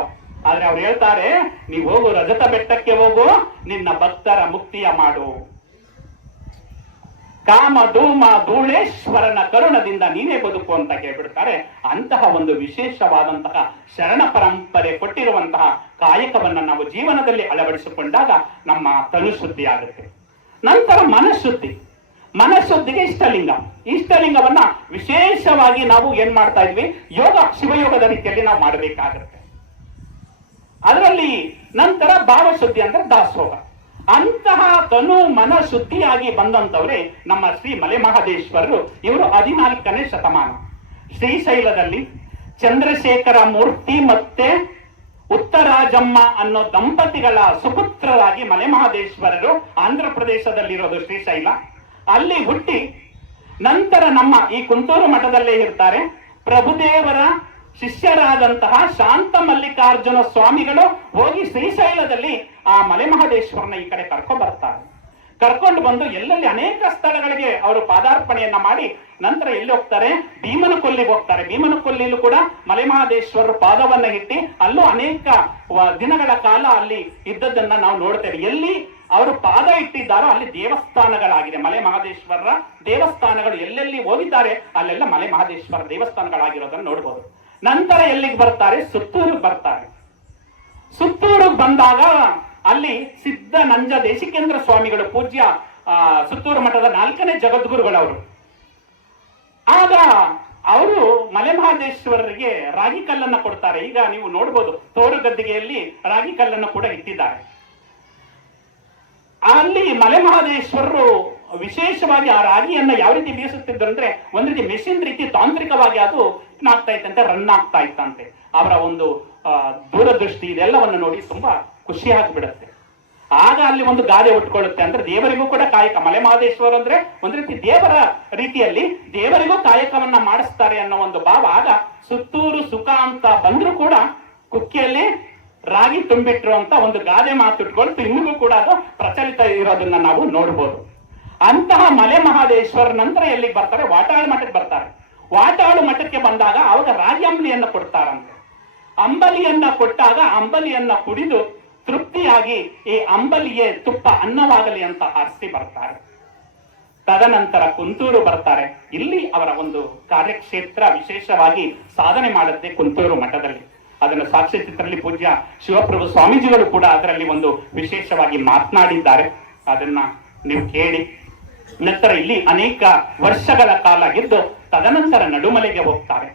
ಆದ್ರೆ ಅವ್ರು ಹೇಳ್ತಾರೆ, ನೀವು ಹೋಗು, ರಜತ ಬೆಟ್ಟಕ್ಕೆ ಹೋಗು, ನಿನ್ನ ಭಕ್ತರ ಮುಕ್ತಿಯ ಮಾಡು. ಕಾಮ, ಧೂಮ, ಧೂಳೇಶ್ವರನ ಕರುಣದಿಂದ ನೀನೇ ಬದುಕು ಅಂತ ಕೇಳ್ಬಿಡ್ತಾರೆ ಅಂತಹ ಒಂದು ವಿಶೇಷವಾದಂತಹ ಶರಣ ಪರಂಪರೆ ಕೊಟ್ಟಿರುವಂತಹ ಕಾಯಕವನ್ನ ನಾವು ಜೀವನದಲ್ಲಿ ಅಳವಡಿಸಿಕೊಂಡಾಗ ನಮ್ಮ ತನುಶುದ್ಧಿ ಆಗುತ್ತೆ. ನಂತರ ಮನಸ್ಸುದ್ದಿ ಮನಸ್ಸುದ್ದಿಗೆ ಇಷ್ಟಲಿಂಗ. ಇಷ್ಟಲಿಂಗವನ್ನ ವಿಶೇಷವಾಗಿ ನಾವು ಏನ್ ಮಾಡ್ತಾ ಇದ್ವಿ? ಯೋಗ, ಶಿವಯೋಗದ ರೀತಿಯಲ್ಲಿ ನಾವು ಮಾಡಬೇಕಾಗುತ್ತೆ. ಅದರಲ್ಲಿ ನಂತರ ಭಾವಶುದ್ಧಿ ಅಂದ್ರೆ ದಾಸೋಹ. ಅಂತಹ ತನು ಮನ ಶುದ್ಧಿಯಾಗಿ ಬಂದಂತವ್ರೆ ನಮ್ಮ ಶ್ರೀ ಮಲೆ ಮಹದೇಶ್ವರರು ಇವರು ಹದಿನಾಲ್ಕನೇ ಶತಮಾನ. ಶ್ರೀಶೈಲದಲ್ಲಿ ಚಂದ್ರಶೇಖರ ಮೂರ್ತಿ ಮತ್ತೆ ಉತ್ತರಾಜಮ್ಮ ಅನ್ನೋ ದಂಪತಿಗಳ ಸುಪುತ್ರರಾಗಿ ಮಲೆ ಮಹದೇಶ್ವರರು ಆಂಧ್ರ ಪ್ರದೇಶದಲ್ಲಿರೋದು ಶ್ರೀಶೈಲ. ಅಲ್ಲಿ ಹುಟ್ಟಿ ನಂತರ ನಮ್ಮ ಈ ಕುಂತೂರು ಮಠದಲ್ಲೇ ಇರ್ತಾರೆ. ಪ್ರಭುದೇವರ ಶಿಷ್ಯರಾದಂತಹ ಶಾಂತ ಮಲ್ಲಿಕಾರ್ಜುನ ಸ್ವಾಮಿಗಳು ಹೋಗಿ ಶ್ರೀಶೈಲದಲ್ಲಿ ಆ ಮಲೆಮಹದೇಶ್ವರನ ಈ ಕಡೆ ಕರ್ಕೊಂಡ್ ಬರ್ತಾರೆ. ಕರ್ಕೊಂಡು ಬಂದು ಎಲ್ಲೆಲ್ಲಿ ಅನೇಕ ಸ್ಥಳಗಳಿಗೆ ಅವರು ಪಾದಾರ್ಪಣೆಯನ್ನ ಮಾಡಿ ನಂತರ ಎಲ್ಲಿ ಹೋಗ್ತಾರೆ? ಭೀಮನ ಕೊಲ್ಲಿಗೆ ಹೋಗ್ತಾರೆ. ಭೀಮನ ಕೂಡ ಮಲೆಮಹದೇಶ್ವರರು ಪಾದವನ್ನ ಇಟ್ಟಿ ಅಲ್ಲೂ ಅನೇಕ ದಿನಗಳ ಕಾಲ ಅಲ್ಲಿ ಇದ್ದದ್ದನ್ನ ನಾವು ನೋಡ್ತೇವೆ. ಎಲ್ಲಿ ಅವರು ಪಾದ ಇಟ್ಟಿದ್ದಾರೋ ಅಲ್ಲಿ ದೇವಸ್ಥಾನಗಳಾಗಿದೆ ಮಲೆ ಮಹದೇಶ್ವರರ ದೇವಸ್ಥಾನಗಳು ಎಲ್ಲೆಲ್ಲಿ ಹೋಗಿದ್ದಾರೆ ಅಲ್ಲೆಲ್ಲ ಮಲೆ ಮಹದೇಶ್ವರ ದೇವಸ್ಥಾನಗಳಾಗಿರೋದನ್ನ ನೋಡ್ಬೋದು. ನಂತರ ಎಲ್ಲಿಗೆ ಬರ್ತಾರೆ? ಸುತ್ತೂರಿಗೆ ಬರ್ತಾರೆ. ಸುತ್ತೂರಿಗೆ ಬಂದಾಗ ಅಲ್ಲಿ ಸಿದ್ಧ ನಂಜ ದೇಶಿಕೇಂದ್ರ ಸ್ವಾಮಿಗಳು ಪೂಜ್ಯ ಸುತ್ತೂರು ಮಠದ ನಾಲ್ಕನೇ ಜಗದ್ಗುರುಗಳವರು. ಆಗ ಅವರು ಮಲೆಮಹದೇಶ್ವರರಿಗೆ ರಾಗಿ ಕಲ್ಲನ್ನು ಕೊಡ್ತಾರೆ. ಈಗ ನೀವು ನೋಡ್ಬೋದು, ತೋರು ಗದ್ದಿಗೆಯಲ್ಲಿ ರಾಗಿ ಕಲ್ಲನ್ನು ಕೂಡ ಇಟ್ಟಿದ್ದಾರೆ. ಅಲ್ಲಿ ಮಲೆಮಹದೇಶ್ವರರು ವಿಶೇಷವಾಗಿ ಆ ರಾಗಿಯನ್ನ ಯಾವ ರೀತಿ ಬೀಸುತ್ತಿದ್ದರು ಅಂದ್ರೆ ಒಂದ್ ರೀತಿ ಮೆಷಿನ್ ರೀತಿ ತಾಂತ್ರಿಕವಾಗಿ ಅದು ಏನಾಗ್ತಾ ಇತ್ತಂತೆ ರನ್ ಆಗ್ತಾ ಇತ್ತಂತೆ ಅವರ ಒಂದು ದೂರದೃಷ್ಟಿ ಇದೆಲ್ಲವನ್ನು ನೋಡಿ ತುಂಬಾ ಖುಷಿ ಆಗ್ಬಿಡುತ್ತೆ. ಆಗ ಅಲ್ಲಿ ಒಂದು ಗಾದೆ ಉಟ್ಕೊಳ್ಳುತ್ತೆ ಅಂದ್ರೆ ದೇವರಿಗೂ ಕೂಡ ಕಾಯಕ. ಮಲೆಮಹದೇಶ್ವರ ಅಂದ್ರೆ ಒಂದ್ ರೀತಿ ದೇವರ ರೀತಿಯಲ್ಲಿ ದೇವರಿಗೂ ಕಾಯಕವನ್ನ ಮಾಡಿಸ್ತಾರೆ ಅನ್ನೋ ಒಂದು ಭಾವ. ಆಗ ಸುತ್ತೂರು ಸುಖ ಅಂತ ಬಂದ್ರು ಕೂಡ ಕುಕ್ಕಿಯಲ್ಲಿ ರಾಗಿ ತುಂಬಿಟ್ರು ಅಂತ ಒಂದು ಗಾದೆ ಮಾತುಟ್ಕೊಳ್ತು ಇನ್ನೂ ಕೂಡ ಅದು ಪ್ರಚಲಿತ ಇರೋದನ್ನ ನಾವು ನೋಡ್ಬೋದು. ಅಂತಹ ಮಲೆ ಮಹದೇಶ್ವರ ನಂತರ ಎಲ್ಲಿಗೆ ಬರ್ತಾರೆ? ವಾಟಾಳ್ ಮಠಕ್ಕೆ ಬರ್ತಾರೆ. ವಾಟಾಳು ಮಠಕ್ಕೆ ಬಂದಾಗ ಅವಾಗ ರಾಜಂಬಲಿಯನ್ನ ಕೊಡ್ತಾರಂತೆ. ಅಂಬಲಿಯನ್ನ ಕೊಟ್ಟಾಗ ಅಂಬಲಿಯನ್ನ ಕುಡಿದು ತೃಪ್ತಿಯಾಗಿ ಈ ಅಂಬಲಿಯೇ ತುಪ್ಪ ಅನ್ನವಾಗಲಿ ಅಂತ ಆರಿಸಿ ಬರ್ತಾರೆ. ತದನಂತರ ಕುಂತೂರು ಬರ್ತಾರೆ. ಇಲ್ಲಿ ಅವರ ಒಂದು ಕಾರ್ಯಕ್ಷೇತ್ರ ವಿಶೇಷವಾಗಿ ಸಾಧನೆ ಮಾಡುತ್ತೆ ಕುಂತೂರು ಮಠದಲ್ಲಿ. ಅದನ್ನು ಸಾಕ್ಷ್ಯ ಚಿತ್ರದಲ್ಲಿ ಪೂಜ್ಯ ಶಿವಪ್ರಭು ಸ್ವಾಮೀಜಿಗಳು ಕೂಡ ಅದರಲ್ಲಿ ಒಂದು ವಿಶೇಷವಾಗಿ ಮಾತನಾಡಿದ್ದಾರೆ. ಅದನ್ನ ನೀವು ಕೇಳಿ. ನಂತರ ಇಲ್ಲಿ ಅನೇಕ ವರ್ಷಗಳ ಕಾಲ ಗೆದ್ದು ತದನಂತರ ನಡುಮಲೆಗೆ ಹೋಗ್ತಾರೆ.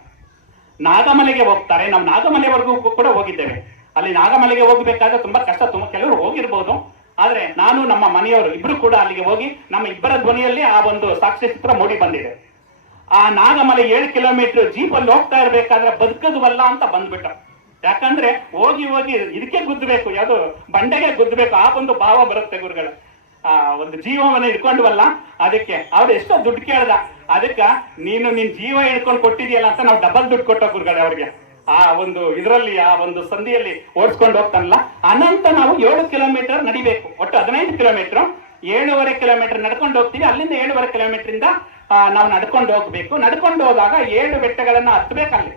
ನಾಗಮಲೆಗೆ ಹೋಗ್ತಾರೆ. ನಾವು ನಾಗಮಲೆವರೆಗೂ ಕೂಡ ಹೋಗಿದ್ದೇವೆ. ಅಲ್ಲಿ ನಾಗಮಲೆಗೆ ಹೋಗ್ಬೇಕಾದ್ರೆ ತುಂಬಾ ಕಷ್ಟ. ತುಂಬ ಕೆಲವರು ಹೋಗಿರ್ಬೋದು. ಆದ್ರೆ ನಾನು, ನಮ್ಮ ಮನೆಯವರು ಇಬ್ರು ಕೂಡ ಅಲ್ಲಿಗೆ ಹೋಗಿ ನಮ್ಮ ಇಬ್ಬರ ಧ್ವನಿಯಲ್ಲಿ ಆ ಒಂದು ಸಾಕ್ಷಿ ಚಿತ್ರ ಮೂಡಿ ಬಂದಿದೆ. ಆ ನಾಗಮಲೆ ಏಳು ಕಿಲೋಮೀಟರ್ ಜೀಪಲ್ಲಿ ಹೋಗ್ತಾ ಇರ್ಬೇಕಾದ್ರೆ ಬದುಕದುವಲ್ಲ ಅಂತ ಬಂದ್ಬಿಟ್ಟ ಯಾಕಂದ್ರೆ ಹೋಗಿ ಹೋಗಿ ಇದಕ್ಕೆ ಗುದ್ದಬೇಕು. ಯಾವುದು ಬಂಡೆಗೆ ಗುದ್ದಬೇಕು. ಆ ಒಂದು ಭಾವ ಬರುತ್ತೆ ಗುರುಗಳ. ಆ, ಒಂದು ಜೀವವನ್ನ ಇಟ್ಕೊಂಡ್ವಲ್ಲ, ಅದಕ್ಕೆ ಅವ್ರು ಎಷ್ಟೋ ದುಡ್ಡು ಕೇಳ್ದ. ಅದಕ್ಕ ನೀನು ನಿನ್ ಜೀವ ಹಿಡ್ಕೊಂಡು ಕೊಟ್ಟಿದ್ಯಲ್ಲ ಅಂತ ನಾವು ಡಬಲ್ ದುಡ್ಡು ಕೊಟ್ಟೋ ಗುರುಗಳೇ ಅವ್ರಿಗೆ. ಆ ಒಂದು ಇದರಲ್ಲಿ, ಆ ಒಂದು ಸಂಧಿಯಲ್ಲಿ ಓಡಿಸ್ಕೊಂಡು ಹೋಗ್ತಾನಲ್ಲ, ಅನಂತ ನಾವು ಏಳು ಕಿಲೋಮೀಟರ್ ನಡಿಬೇಕು. ಒಟ್ಟು ಹದಿನೈದು ಕಿಲೋಮೀಟರ್ ಏಳುವರೆ ಕಿಲೋಮೀಟರ್ ನಡ್ಕೊಂಡು ಹೋಗ್ತೀವಿ. ಅಲ್ಲಿಂದ ಏಳುವರೆ ಕಿಲೋಮೀಟರ್ ಇಂದ ನಾವು ನಡ್ಕೊಂಡು ಹೋಗ್ಬೇಕು. ನಡ್ಕೊಂಡು ಹೋದಾಗ ಏಳು ಬೆಟ್ಟಗಳನ್ನ ಹತ್ಬೇಕಲ್ಲಿ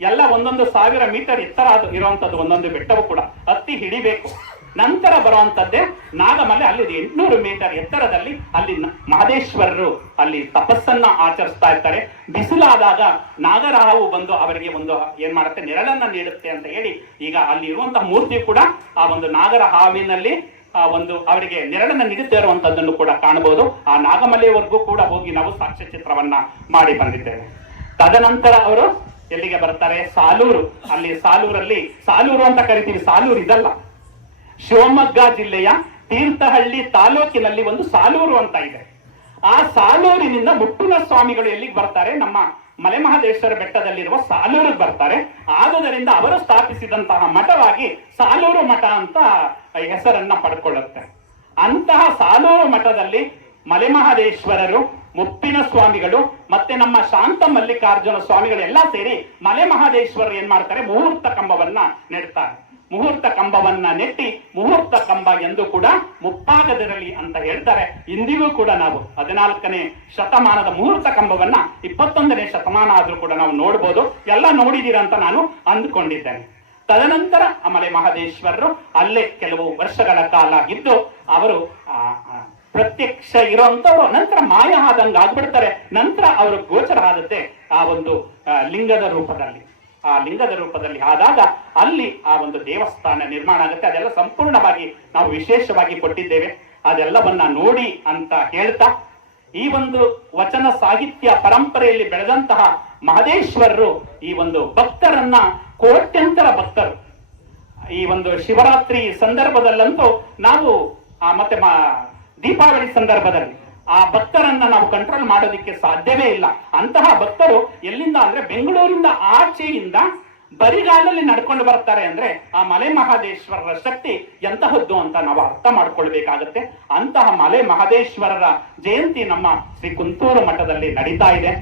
ಎಲ್ಲ ಒಂದೊಂದು ಸಾವಿರ ಮೀಟರ್ ಎತ್ತರ ಅದು ಇರುವಂತದ್ದು ಒಂದೊಂದು ಬೆಟ್ಟವು ಕೂಡ. ಹತ್ತಿ ಹಿಡಿಬೇಕು. ನಂತರ ಬರುವಂತದ್ದೇ ನಾಗಮಲೆ ಅಲ್ಲಿ ಎಂಟುನೂರು ಮೀಟರ್ ಎತ್ತರದಲ್ಲಿ ಅಲ್ಲಿ ಮಹದೇಶ್ವರರು ಅಲ್ಲಿ ತಪಸ್ಸನ್ನ ಆಚರಿಸ್ತಾ ಇರ್ತಾರೆ. ಬಿಸಿಲಾದಾಗ ನಾಗರಹಾವು ಬಂದು ಅವರಿಗೆ ಒಂದು ಏನ್ ಮಾಡುತ್ತೆ, ನೆರಳನ್ನ ನೀಡುತ್ತೆ ಅಂತ ಹೇಳಿ ಈಗ ಅಲ್ಲಿ ಇರುವಂತಹ ಮೂರ್ತಿ ಕೂಡ ಆ ಒಂದು ನಾಗರ ಹಾವಿನಲ್ಲಿ ಆ ಒಂದು ಅವರಿಗೆ ನೆರಳನ್ನ ನೀಡುತ್ತಾ ಇರುವಂತದ್ದನ್ನು ಕೂಡ ಕಾಣಬಹುದು. ಆ ನಾಗಮಲೆಯವರೆಗೂ ಕೂಡ ಹೋಗಿ ನಾವು ಸಾಕ್ಷ್ಯ ಚಿತ್ರವನ್ನ ಮಾಡಿ ಬಂದಿದ್ದೇವೆ. ತದನಂತರ ಅವರು ಎಲ್ಲಿಗೆ ಬರ್ತಾರೆ? ಸಾಲೂರು. ಅಲ್ಲಿ ಸಾಲೂರಲ್ಲಿ, ಸಾಲೂರು ಅಂತ ಕರಿತೀವಿ, ಸಾಲೂರು ಇದಲ್ಲ. ಶಿವಮೊಗ್ಗ ಜಿಲ್ಲೆಯ ತೀರ್ಥಹಳ್ಳಿ ತಾಲೂಕಿನಲ್ಲಿ ಒಂದು ಸಾಲೂರು ಅಂತ ಇದೆ. ಆ ಸಾಲೂರಿನಿಂದ ಮುಟ್ಟುನ ಸ್ವಾಮಿಗಳು ಎಲ್ಲಿಗೆ ಬರ್ತಾರೆ? ನಮ್ಮ ಮಲೆಮಹದೇಶ್ವರ ಬೆಟ್ಟದಲ್ಲಿರುವ ಸಾಲೂರಿಗೆ ಬರ್ತಾರೆ. ಆದುದರಿಂದ ಅವರು ಸ್ಥಾಪಿಸಿದಂತಹ ಮಠವಾಗಿ ಸಾಲೂರು ಮಠ ಅಂತ ಹೆಸರನ್ನ ಪಡ್ಕೊಳ್ಳುತ್ತೆ. ಅಂತಹ ಸಾಲೂರು ಮಠದಲ್ಲಿ ಮಲೆಮಹದೇಶ್ವರರು ಮುಪ್ಪಿನ ಸ್ವಾಮಿಗಳು ಮತ್ತೆ ನಮ್ಮ ಶಾಂತ ಮಲ್ಲಿಕಾರ್ಜುನ ಸ್ವಾಮಿಗಳು ಎಲ್ಲ ಸೇರಿ ಮಲೆ ಮಹದೇಶ್ವರರು ಏನ್ ಮಾಡ್ತಾರೆ? ಮುಹೂರ್ತ ಕಂಬವನ್ನ ನೆಡ್ತಾರೆ. ಮುಹೂರ್ತ ಕಂಬವನ್ನ ನೆಟ್ಟಿ ಮುಹೂರ್ತ ಕಂಬ ಎಂದು ಕೂಡ ಮುಪ್ಪಾಗದಿರಲಿ ಅಂತ ಹೇಳ್ತಾರೆ. ಇಂದಿಗೂ ಕೂಡ ನಾವು ಹದಿನಾಲ್ಕನೇ ಶತಮಾನದ ಮುಹೂರ್ತ ಕಂಬವನ್ನ ಇಪ್ಪತ್ತೊಂದನೇ ಶತಮಾನ ಆದ್ರೂ ಕೂಡ ನಾವು ನೋಡ್ಬೋದು. ಎಲ್ಲ ನೋಡಿದೀರ ಅಂತ ನಾನು ಅಂದುಕೊಂಡಿದ್ದೇನೆ. ತದನಂತರ ಅಮಲೆ ಮಹದೇಶ್ವರರು ಅಲ್ಲೇ ಕೆಲವು ವರ್ಷಗಳ ಕಾಲ ಇದ್ದು ಅವರು ಪ್ರತ್ಯಕ್ಷ ಇರೋಂಥವ್ರು ನಂತರ ಮಾಯ ಆದಂಗ ಆಗ್ಬಿಡ್ತಾರೆ. ನಂತರ ಅವರು ಗೋಚರ ಆದತ್ತೆ ಆ ಒಂದು ಲಿಂಗದ ರೂಪದಲ್ಲಿ. ಆ ಲಿಂಗದ ರೂಪದಲ್ಲಿ ಆದಾಗ ಅಲ್ಲಿ ಆ ಒಂದು ದೇವಸ್ಥಾನ ನಿರ್ಮಾಣ ಆಗುತ್ತೆ. ಅದೆಲ್ಲ ಸಂಪೂರ್ಣವಾಗಿ ನಾವು ವಿಶೇಷವಾಗಿ ಕೊಟ್ಟಿದ್ದೇವೆ. ಅದೆಲ್ಲವನ್ನ ನೋಡಿ ಅಂತ ಹೇಳ್ತಾ ಈ ಒಂದು ವಚನ ಸಾಹಿತ್ಯ ಪರಂಪರೆಯಲ್ಲಿ ಬೆಳೆದಂತಹ ಮಹದೇಶ್ವರರು ಈ ಒಂದು ಭಕ್ತರನ್ನ ಕೋಟ್ಯಂತರ ಭಕ್ತರು. ಈ ಒಂದು ಶಿವರಾತ್ರಿ ಸಂದರ್ಭದಲ್ಲಂತೂ ನಾವು ಆ, ಮತ್ತೆ ದೀಪಾವಳಿ ಸಂದರ್ಭದಲ್ಲಿ ಆ ಭಕ್ತರನ್ನ ನಾವು ಕಂಟ್ರೋಲ್ ಮಾಡೋದಕ್ಕೆ ಸಾಧ್ಯವೇ ಇಲ್ಲ. ಅಂತಹ ಭಕ್ತರು ಎಲ್ಲಿಂದ ಅಂದ್ರೆ ಬೆಂಗಳೂರಿಂದ ಆಚೆಯಿಂದ ಬರಿಗಾಲಲ್ಲಿ ನಡ್ಕೊಂಡು ಬರ್ತಾರೆ ಅಂದ್ರೆ ಆ ಮಲೆ ಮಹಾದೇಶ್ವರರ ಶಕ್ತಿ ಎಂತಹದ್ದು ಅಂತ ನಾವು ಅರ್ಥ ಮಾಡ್ಕೊಳ್ಬೇಕಾಗತ್ತೆ. ಅಂತಹ ಮಲೆ ಮಹಾದೇಶ್ವರರ ಜಯಂತಿ ನಮ್ಮ ಶ್ರೀ ಕುಂತೂರು ಮಠದಲ್ಲಿ ನಡೀತಾ ಇದೆ.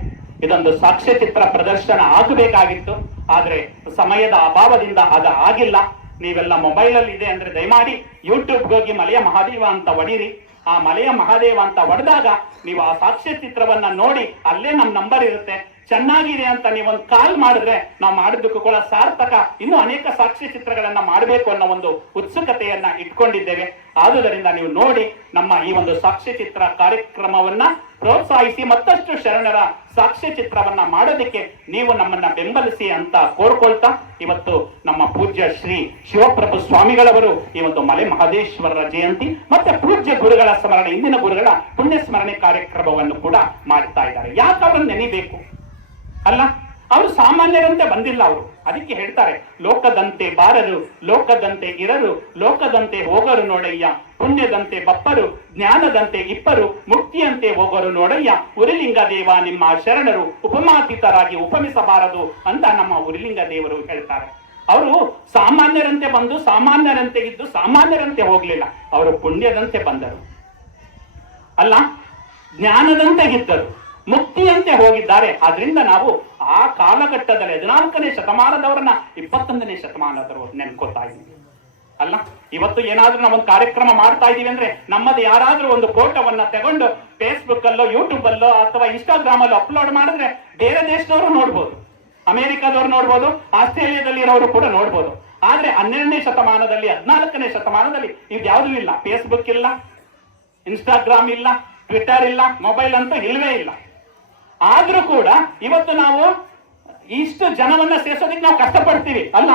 ಇದೊಂದು ಸಾಕ್ಷ್ಯಚಿತ್ರ ಪ್ರದರ್ಶನ ಆಗಬೇಕಾಗಿತ್ತು. ಆದ್ರೆ ಸಮಯದ ಅಭಾವದಿಂದ ಅದು ಆಗಿಲ್ಲ. ನೀವೆಲ್ಲ ಮೊಬೈಲ್ ಅಲ್ಲಿ ಇದೆ ಅಂದ್ರೆ ದಯಮಾಡಿ ಯೂಟ್ಯೂಬ್ ಹೋಗಿ ಮಲೆಯ ಮಹಾದೇವ ಅಂತ ಹೊಡೀರಿ ಆ ಮಲೆಯ ಮಹಾದೇವ ಅಂತ ಹೊಡೆದಾಗ ನೀವು ಆ ಸಾಕ್ಷ್ಯ ಚಿತ್ರವನ್ನ ನೋಡಿ ಅಲ್ಲೇ ನಮ್ ನಂಬರ್ ಇರುತ್ತೆ. ಚೆನ್ನಾಗಿದೆ ಅಂತ ನೀವೊಂದು ಕಾಲ್ ಮಾಡಿದ್ರೆ ನಾವು ಮಾಡಿದ್ದಕ್ಕೂ ಕೂಡ ಸಾರ್ಥಕ. ಇನ್ನೂ ಅನೇಕ ಸಾಕ್ಷ್ಯ ಚಿತ್ರಗಳನ್ನ ಮಾಡಬೇಕು ಅನ್ನೋ ಒಂದು ಉತ್ಸುಕತೆಯನ್ನ ಇಟ್ಕೊಂಡಿದ್ದೇವೆ. ಆದುದರಿಂದ ನೀವು ನೋಡಿ ನಮ್ಮ ಈ ಒಂದು ಸಾಕ್ಷ್ಯ ಚಿತ್ರ ಕಾರ್ಯಕ್ರಮವನ್ನ ಪ್ರೋತ್ಸಾಹಿಸಿ ಮತ್ತಷ್ಟು ಶರಣರ ಸಾಕ್ಷ್ಯ ಚಿತ್ರವನ್ನ ಮಾಡೋದಕ್ಕೆ ನೀವು ನಮ್ಮನ್ನ ಬೆಂಬಲಿಸಿ ಅಂತ ಕೋರ್ಕೊಳ್ತಾ ಇವತ್ತು ನಮ್ಮ ಪೂಜ್ಯ ಶ್ರೀ ಶಿವಪ್ರಭು ಸ್ವಾಮಿಗಳವರು ಈ ಒಂದು ಮಲೆ ಮಹದೇಶ್ವರರ ಜಯಂತಿ ಮತ್ತೆ ಪೂಜ್ಯ ಗುರುಗಳ ಸ್ಮರಣೆ, ಇಂದಿನ ಗುರುಗಳ ಪುಣ್ಯ ಸ್ಮರಣೆ ಕಾರ್ಯಕ್ರಮವನ್ನು ಕೂಡ ಮಾಡ್ತಾ ಇದ್ದಾರೆ. ಯಾಕೆ ನೆನೀಬೇಕು ನೆನಿಬೇಕು. ಅಲ್ಲ, ಅವರು ಸಾಮಾನ್ಯರಂತೆ ಬಂದಿಲ್ಲ ಅವರು. ಅದಕ್ಕೆ ಹೇಳ್ತಾರೆ, ಲೋಕದಂತೆ ಬಾರರು, ಲೋಕದಂತೆ ಇರರು, ಲೋಕದಂತೆ ಹೋಗರು ನೋಡಯ್ಯ, ಪುಣ್ಯದಂತೆ ಬಪ್ಪರು, ಜ್ಞಾನದಂತೆ ಇಪ್ಪರು, ಮುಕ್ತಿಯಂತೆ ಹೋಗರು ನೋಡಯ್ಯ, ಉರಿಲಿಂಗ ದೇವ ನಿಮ್ಮ ಶರಣರು, ಉಪಮಾತೀತರಾಗಿ ಉಪಮಿಸಬಾರದು ಅಂತ ನಮ್ಮ ಉರಿಲಿಂಗ ದೇವರು ಹೇಳ್ತಾರೆ. ಅವರು ಸಾಮಾನ್ಯರಂತೆ ಬಂದು, ಸಾಮಾನ್ಯರಂತೆ ಇದ್ದು, ಸಾಮಾನ್ಯರಂತೆ ಹೋಗ್ಲಿಲ್ಲ. ಅವರು ಪುಣ್ಯದಂತೆ ಬಂದರು. ಅಲ್ಲ, ಜ್ಞಾನದಂತೆ ಇದ್ದರು. ಮುಕ್ತಿಯಂತೆ ಹೋಗಿದ್ದಾರೆ. ಆದ್ರಿಂದ ನಾವು ಆ ಕಾಲಘಟ್ಟದಲ್ಲಿ ಹದಿನಾಲ್ಕನೇ ಶತಮಾನದವರನ್ನ ಇಪ್ಪತ್ತೊಂದನೇ ಶತಮಾನದವರು ನೆನ್ಕೋತಾ ಇದ್ದೀವಿ. ಅಲ್ಲ, ಇವತ್ತು ಏನಾದ್ರೂ ನಾವೊಂದು ಕಾರ್ಯಕ್ರಮ ಮಾಡ್ತಾ ಇದೀವಿ ಅಂದ್ರೆ ನಮ್ಮದು ಯಾರಾದ್ರೂ ಒಂದು ಫೋಟೋವನ್ನ ತಗೊಂಡು ಫೇಸ್ಬುಕ್ ಅಲ್ಲೋ ಯೂಟ್ಯೂಬ್ ಅಲ್ಲೋ ಅಥವಾ ಇನ್ಸ್ಟಾಗ್ರಾಮ್ ಅಲ್ಲೋ ಅಪ್ಲೋಡ್ ಮಾಡಿದ್ರೆ ಬೇರೆ ದೇಶದವರು ನೋಡ್ಬೋದು. ಅಮೆರಿಕದವ್ರು ನೋಡ್ಬೋದು ಆಸ್ಟ್ರೇಲಿಯಾದಲ್ಲಿ ಇರೋರು ಕೂಡ ನೋಡ್ಬೋದು. ಆದ್ರೆ ಹನ್ನೆರಡನೇ ಶತಮಾನದಲ್ಲಿ, ಹದಿನಾಲ್ಕನೇ ಶತಮಾನದಲ್ಲಿ ಇದು ಯಾವುದೂ ಇಲ್ಲ. ಫೇಸ್ಬುಕ್ ಇಲ್ಲ ಇನ್ಸ್ಟಾಗ್ರಾಮ್ ಇಲ್ಲ ಟ್ವಿಟರ್ ಇಲ್ಲ ಮೊಬೈಲ್ ಅಂತ ಇಲ್ವೇ ಇಲ್ಲ. ಆದ್ರೂ ಕೂಡ ಇವತ್ತು ನಾವು ಇಷ್ಟು ಜನವನ್ನ ಸೇರಿಸೋದಕ್ಕೆ ನಾವು ಕಷ್ಟಪಡ್ತೀವಿ, ಅಲ್ಲ?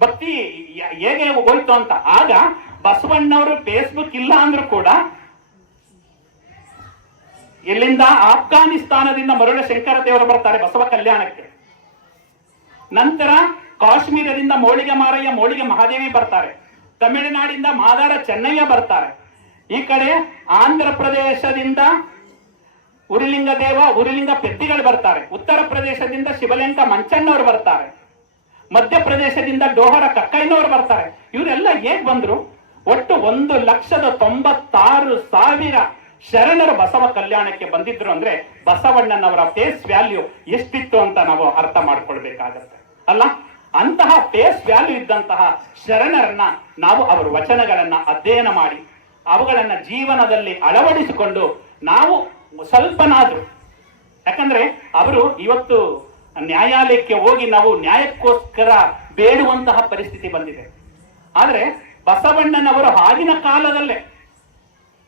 ಭಕ್ತಿ ಹೇಗೆ ಹೋಯ್ತು ಅಂತ? ಆಗ ಬಸವಣ್ಣವರು ಫೇಸ್ಬುಕ್ ಇಲ್ಲ ಅಂದ್ರೂ ಕೂಡ ಎಲ್ಲಿಂದ ಆಫ್ಘಾನಿಸ್ತಾನದಿಂದ ಮರುಳ ಶಂಕರ ದೇವರು ಬರ್ತಾರೆ ಬಸವ ಕಲ್ಯಾಣಕ್ಕೆ. ನಂತರ ಕಾಶ್ಮೀರದಿಂದ ಮೋಳಿಗೆ ಮಾರಯ್ಯ, ಮೋಳಿಗೆ ಮಹಾದೇವಿ ಬರ್ತಾರೆ. ತಮಿಳುನಾಡಿಂದ ಮಾದಾರ ಚೆನ್ನಯ್ಯ ಬರ್ತಾರೆ. ಈ ಕಡೆ ಆಂಧ್ರ ಪ್ರದೇಶದಿಂದ ಉರಿಲಿಂಗ ದೇವ ಉರಿಲಿಂಗ ಪೆದ್ದಿಗಳು ಬರ್ತಾರೆ. ಉತ್ತರ ಪ್ರದೇಶದಿಂದ ಶಿವಲಿಂಗ ಮಂಚಣ್ಣವ್ರು ಬರ್ತಾರೆ. ಮಧ್ಯಪ್ರದೇಶದಿಂದ ಡೋಹರ ಕಕ್ಕಯ್ಯನವ್ರು ಬರ್ತಾರೆ. ಇವರೆಲ್ಲ ಹೇಗ್ ಬಂದ್ರು? ಒಟ್ಟು ಒಂದು ಲಕ್ಷದ ತೊಂಬತ್ತಾರು ಸಾವಿರ ಶರಣರು ಬಸವ ಕಲ್ಯಾಣಕ್ಕೆ ಬಂದಿದ್ರು ಅಂದ್ರೆ ಬಸವಣ್ಣನವರ ಫೇಸ್ ವ್ಯಾಲ್ಯೂ ಎಷ್ಟಿತ್ತು ಅಂತ ನಾವು ಅರ್ಥ ಮಾಡ್ಕೊಳ್ಬೇಕಾಗತ್ತೆ. ಅಲ್ಲ? ಅಂತಹ ಫೇಸ್ ವ್ಯಾಲ್ಯೂ ಇದ್ದಂತಹ ಶರಣರನ್ನ ನಾವು ಅವರ ವಚನಗಳನ್ನ ಅಧ್ಯಯನ ಮಾಡಿ, ಅವುಗಳನ್ನ ಜೀವನದಲ್ಲಿ ಅಳವಡಿಸಿಕೊಂಡು ನಾವು ಸ್ವಲ್ಪನಾದ್ರೂ. ಯಾಕಂದ್ರೆ ಅವರು ಇವತ್ತು ನ್ಯಾಯಾಲಯಕ್ಕೆ ಹೋಗಿ ನಾವು ನ್ಯಾಯಕ್ಕೋಸ್ಕರ ಬೇಡುವಂತಹ ಪರಿಸ್ಥಿತಿ ಬಂದಿದೆ. ಆದರೆ ಬಸವಣ್ಣನವರು ಆಗಿನ ಕಾಲದಲ್ಲೇ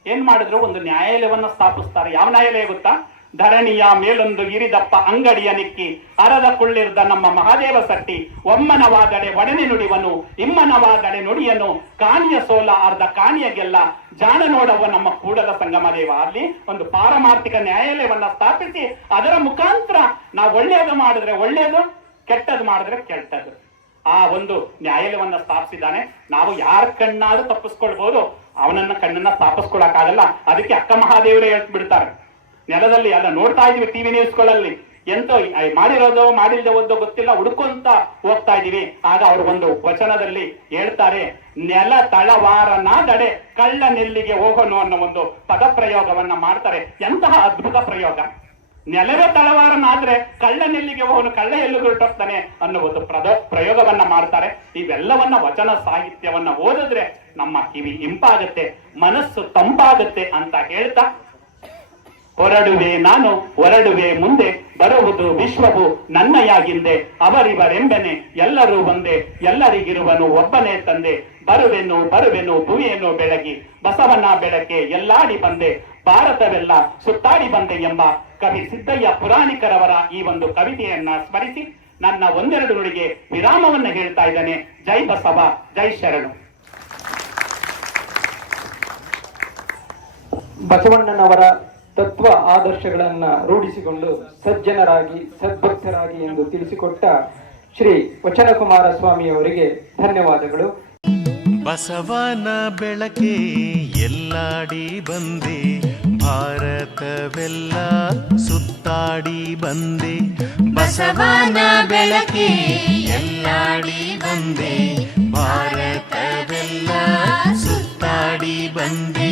ಏನ್ ಮಾಡಿದ್ರು? ಒಂದು ನ್ಯಾಯಾಲಯವನ್ನ ಸ್ಥಾಪಿಸ್ತಾರೆ. ಯಾವ ನ್ಯಾಯಾಲಯ ಗೊತ್ತಾ? ಧರಣಿಯ ಮೇಲೊಂದು ಇರಿದಪ್ಪ ಅಂಗಡಿಯ ನಿಕ್ಕಿ, ಅರದ ಕುಳ್ಳಿರ್ದ ನಮ್ಮ ಮಹಾದೇವ ಸಟ್ಟಿ ಒಮ್ಮನವಾಗಡೆ ಒಡನೆ ನುಡಿವನು ಇಮ್ಮನವಾಗಡೆ ನುಡಿಯನು, ಕಾಣಿಯ ಸೋಲ ಅರ್ಧ ಕಾಣಿಯ ಗೆಲ್ಲ ಜಾಣ ನೋಡವ ನಮ್ಮ ಕೂಡಲ ಸಂಗಮ ದೇವ ಅಲ್ಲಿ ಒಂದು ಪಾರಮಾರ್ಥಿಕ ನ್ಯಾಯಾಲಯವನ್ನ ಸ್ಥಾಪಿಸಿ, ಅದರ ಮುಖಾಂತರ ನಾವು ಒಳ್ಳೆಯದು ಮಾಡಿದ್ರೆ ಒಳ್ಳೆಯದು ಕೆಟ್ಟದ್ದು ಮಾಡಿದ್ರೆ ಕೆಟ್ಟದ್ದು ಆ ಒಂದು ನ್ಯಾಯಾಲಯವನ್ನ ಸ್ಥಾಪಿಸಿದ್ದಾನೆ. ನಾವು ಯಾರ ಕಣ್ಣಾದ್ರೂ ತಪ್ಪಿಸ್ಕೊಳ್ಬಹುದು ಅವನನ್ನ ಕಣ್ಣನ್ನ ಸ್ಥಾಪಿಸ್ಕೊಳಕ್ಕಾಗಲ್ಲ. ಅದಕ್ಕೆ ಅಕ್ಕ ಮಹಾದೇವರೇ ಹೇಳ್ತು ಬಿಡ್ತಾರೆ ನೆಲದಲ್ಲಿ ಅಲ್ಲ, ನೋಡ್ತಾ ಇದೀವಿ ಟಿವಿ ನ್ಯೂಸ್ಗಳಲ್ಲಿ ಎಂತೋ ಮಾಡಿರೋದೋ ಓದೋ ಗೊತ್ತಿಲ್ಲ, ಹುಡ್ಕೊಂತ ಹೋಗ್ತಾ ಇದೀವಿ ಆಗ ಅವರು ಒಂದು ವಚನದಲ್ಲಿ ಹೇಳ್ತಾರೆ, ನೆಲ ತಳವಾರನಾದಡೆ ಕಳ್ಳ ನೆಲ್ಲಿಗೆ ಹೋಗೋನು ಅನ್ನೋ ಒಂದು ಪದ ಪ್ರಯೋಗವನ್ನ ಮಾಡ್ತಾರೆ. ಎಂತಹ ಅದ್ಭುತ ಪ್ರಯೋಗ. ನೆಲವೇ ತಳವಾರನಾದ್ರೆ ಕಳ್ಳ ನೆಲ್ಲಿಗೆ ಹೋಗನು, ಕಳ್ಳ ಎಲ್ಲಿ ಹೊರಟೋಗ್ತಾನೆ ಅನ್ನೋ ಒಂದು ಪ್ರದ ಪ್ರಯೋಗವನ್ನ ಮಾಡ್ತಾರೆ. ಇವೆಲ್ಲವನ್ನ ವಚನ ಸಾಹಿತ್ಯವನ್ನ ಓದಿದ್ರೆ ನಮ್ಮ ಕಿವಿ ಇಂಪಾಗತ್ತೆ, ಮನಸ್ಸು ತಂಪಾಗತ್ತೆ ಅಂತ ಹೇಳ್ತಾ ಹೊರಡುವೆ ನಾನು, ಹೊರಡುವೆ ಮುಂದೆ ಬರುವುದು ವಿಶ್ವವು ನನ್ನಯಾಗಿಂದೆ. ಅವರಿವರೆಂಬನೆ ಎಲ್ಲರೂ ಒಂದೇ, ಎಲ್ಲರಿಗಿರುವನು ಒಬ್ಬನೇ ತಂದೆ. ಬರುವೆನು ಬರುವೆನು ಭುವಿಯನ್ನು ಬೆಳಗಿ, ಬಸವನ ಬೆಳಕೆ ಎಲ್ಲಾಡಿ ಬಂದೆ. ಭಾರತವೆಲ್ಲ ಸುತ್ತಾಡಿ ಬಂದೆ ಎಂಬ ಕವಿ ಸಿದ್ದಯ್ಯ ಪುರಾಣಿಕರವರ ಈ ಒಂದು ಕವಿತೆಯನ್ನ ಸ್ಮರಿಸಿ ನನ್ನ ಒಂದೆರಡು ನುಡಿಗೆ ವಿರಾಮವನ್ನು ಹೇಳ್ತಾ ಇದ್ದಾನೆ. ಜೈ ಬಸವ, ಜೈ ಶರಣು. ಬಸವಣ್ಣನವರ ತತ್ವ ಆದರ್ಶಗಳನ್ನ ರೂಢಿಸಿಕೊಂಡು ಸಜ್ಜನರಾಗಿ, ಸದ್ಭಕ್ತರಾಗಿ ಎಂದು ತಿಳಿಸಿಕೊಟ್ಟ ಶ್ರೀ ವಚನಕುಮಾರ ಸ್ವಾಮಿಯವರಿಗೆ ಧನ್ಯವಾದಗಳು. ಬಸವನ ಬೆಳಕೆ ಎಲ್ಲಾಡಿ ಬಂದೆ, ಭಾರತವೆಲ್ಲ ಸುತ್ತಾಡಿ ಬಂದೆ. ಬಸವನ ಬೆಳಕೆ ಎಲ್ಲಾಡಿ ಬಂದೆ, ಭಾರತವೆಲ್ಲ ಸುತ್ತಾಡಿ ಬಂದೆ.